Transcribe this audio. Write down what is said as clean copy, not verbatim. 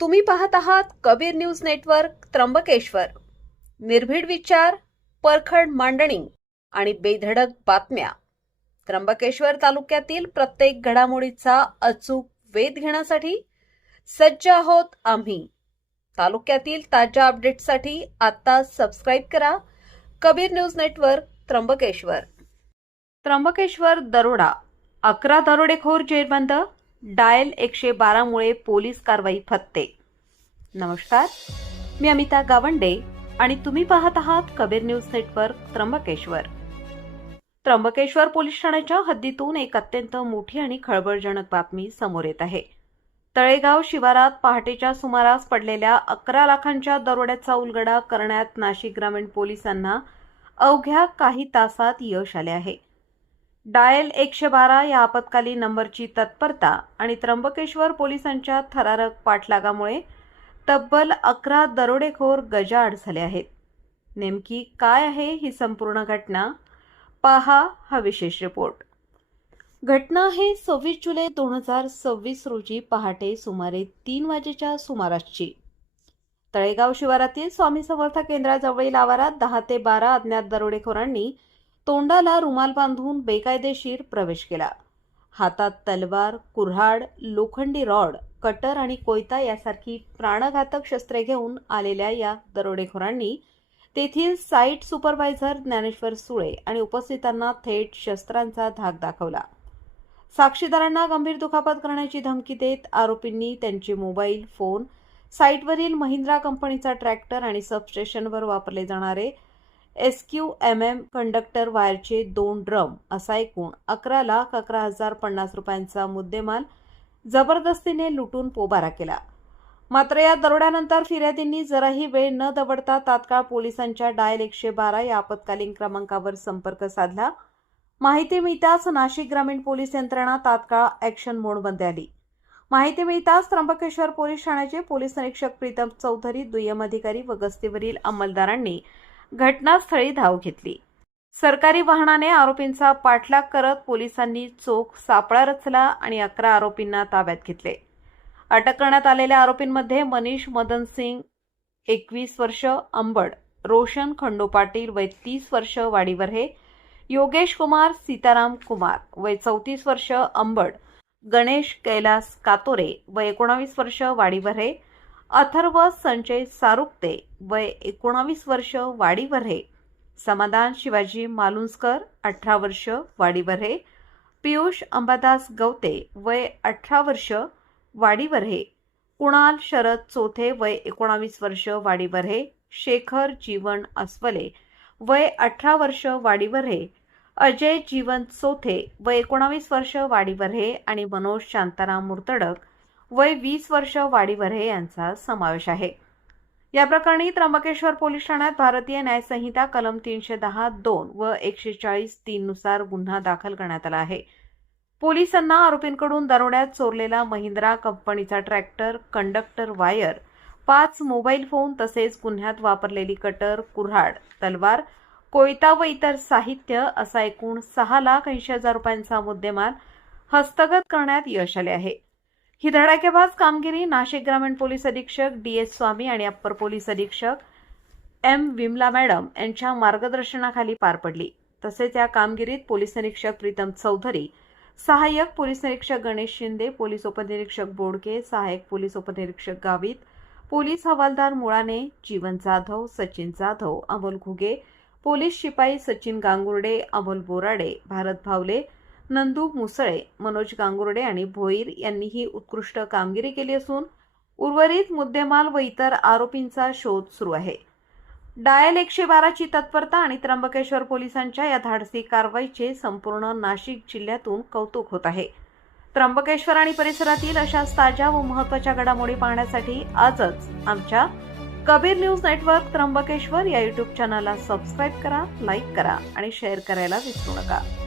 तुम्ही पाहत आहात कबीर न्यूज नेटवर्क त्र्यंबकेश्वर. निर्भीड विचार, परखड मांडणी आणि बेधडक बातम्या. त्र्यंबकेश्वर तालुक्यातील प्रत्येक घडामोडीचा अचूक वेध घेण्यासाठी सज्ज आहोत आम्ही. तालुक्यातील ताज्या अपडेट्ससाठी आता सबस्क्राईब करा कबीर न्यूज नेटवर्क त्र्यंबकेश्वर. त्र्यंबकेश्वर दरोडा, 11 दरोडेखोर जेरबंद. डायल 112 मुळे पोलीस कारवाई फत्ते. नमस्कार, मी अमिता गावंडे आणि तुम्ही पाहत आहात Kabir news network Trimbakeshwar. Trimbakeshwar police ठाण्याच्या हद्दीतून एक अत्यंत मोठी आणि खळबळजनक बातमी समोर येत आहे. तळेगाव शिवारात पहाटेच्या सुमारास पडलेल्या 11 लाखांच्या दरोड्याचा उलगडा करण्यात नाशिक ग्रामीण पोलिसांना अवघ्या काही तासात यश आले आहे. डायल 112 या आपत्कालीन नंबरची तत्परता आणि त्र्यंबकेश्वर पोलिसांच्या थरारक पाठलागामुळे तब्बल 11 दरोडेखोर गजाआड झाले आहेत. नेमकी काय आहे ही संपूर्ण घटना, पहा हा विशेष रिपोर्ट. घटना आहे 26 जुलै 2026 रोजी पहाटे सुमारे 3 वाजेच्या सुमारासची. तळेगाव शिवारातील स्वामी समर्थ केंद्राजवळील आवारात 10 ते 12 अज्ञात दरोडेखोरांनी तोंडाला रुमाल बांधून बेकायदेशीर प्रवेश केला. हातात तलवार, कुऱ्हाड, लोखंडी रॉड, कटर आणि कोयता यासारखी प्राणघातक शस्त्रे घेऊन आलेल्या या दरोडेखोरांनी तेथील साईट सुपरवायझर ज्ञानेश्वर सुळे आणि उपस्थितांना थेट शस्त्रांचा धाक दाखवला. साक्षीदारांना गंभीर दुखापत करण्याची धमकी देत आरोपींनी त्यांचे मोबाईल फोन, साईटवरील महिंद्रा कंपनीचा ट्रॅक्टर आणि सबस्टेशनवर वापरले जाणारे SQMM कंडक्टर वायरचे 2 ड्रम असा एकूण 11,11,050 रुपयांचा मुद्देमाल जबरदस्तीने लुटून पोबारा केला. मात्र या दरोड्यानंतर फिर्यादींनी जराही वेळ न दवडता तात्काळ पोलिसांच्या डायल 112 या आपत्कालीन क्रमांकावर संपर्क साधला. माहिती मिळताच नाशिक ग्रामीण पोलीस यंत्रणा तात्काळ ॲक्शन मोडमध्ये आली. माहिती मिळताच त्र्यंबकेश्वर पोलीस ठाण्याचे पोलीस निरीक्षक प्रीतम चौधरी, दुय्यम अधिकारी व गस्तीवरील अंमलदारांनी घटनास्थळी धाव घेतली. सरकारी वाहनाने आरोपींचा पाठलाग करत पोलिसांनी चोख सापळा रचला आणि 11 आरोपींना ताब्यात घेतले. अटक करण्यात आलेल्या आरोपींमध्ये मनीष मदन सिंग 21 वर्ष अंबड, रोशन खंडू पाटील वय 30 वर्ष वाडीवरहे, योगेश कुमार सीताराम कुमार वय 34 वर्ष अंबड, गणेश कैलास कातोरे वय 19 वर्ष वाडीवरहे, अथर्व संजय सारुक्ते वय 19 वर्ष वाडीवरहे, समाधान शिवाजी मालुंजकर 18 वर्ष वाडीवरहे, पियुष अंबादास गवते वय 18 वर्ष वाडीवरहे, कुणाल शरद चोथे वय 19 वर्ष वाडीवरहे, शेखर जीवन अस्वले वय 18 वर्ष वाडीवरहे, अजय जीवन चोथे वय 19 वर्ष वाडीवरहे आणि मनोज शांताराम मुर्तडक वय 20 वर्ष वाडीवरहे यांचा समावेश आहे. या प्रकरणी त्र्यंबकेश्वर पोलीस ठाण्यात भारतीय न्याय संहिता कलम 310(2) व 140(3) नुसार गुन्हा दाखल करण्यात आला आहे. पोलिसांना आरोपींकडून दरोड्यात चोरलेला महिंद्रा कंपनीचा tractor, conductor wire, 5 mobile phone तसेच गुन्ह्यात वापरलेली कटर, कुऱ्हाड, तलवार, कोयता व इतर साहित्य असा एकूण 6,80,000 रुपयांचा मुद्देमाल हस्तगत करण्यात यश आले आहे. ही धडाकेबाज कामगिरी नाशिक ग्रामीण पोलीस अधीक्षक DS स्वामी आणि अप्पर पोलीस अधीक्षक M विमला मॅडम यांच्या मार्गदर्शनाखाली पार पडली. तसेच या कामगिरीत पोलीस निरीक्षक प्रीतम चौधरी, सहाय्यक पोलीस निरीक्षक गणेश शिंदे, पोलीस उपनिरीक्षक बोडके, सहाय्यक पोलीस उपनिरीक्षक गावित, पोलीस हवालदार मुळाने, जीवन जाधव, सचिन जाधव, अमोल घुगे, पोलीस शिपाई सचिन गांगुर्डे, अमोल बोराडे, भारत भावले, नंदू मुसळे, मनोज गांगुर्डे आणि भोईर यांनी ही उत्कृष्ट कामगिरी केली असून उर्वरित मुद्देमाल व इतर आरोपींचा शोध सुरू आहे. डायल 112 ची तत्परता आणि त्र्यंबकेश्वर पोलिसांच्या या धाडसी कारवाईचे संपूर्ण नाशिक जिल्ह्यातून कौतुक होत आहे. त्र्यंबकेश्वर आणि परिसरातील अशाच ताज्या व महत्त्वाच्या घडामोडी पाहण्यासाठी आजच आमच्या कबीर न्यूज नेटवर्क त्र्यंबकेश्वर या YouTube चॅनलला सबस्क्राईब करा, लाईक करा आणि शेअर करायला विसरू नका.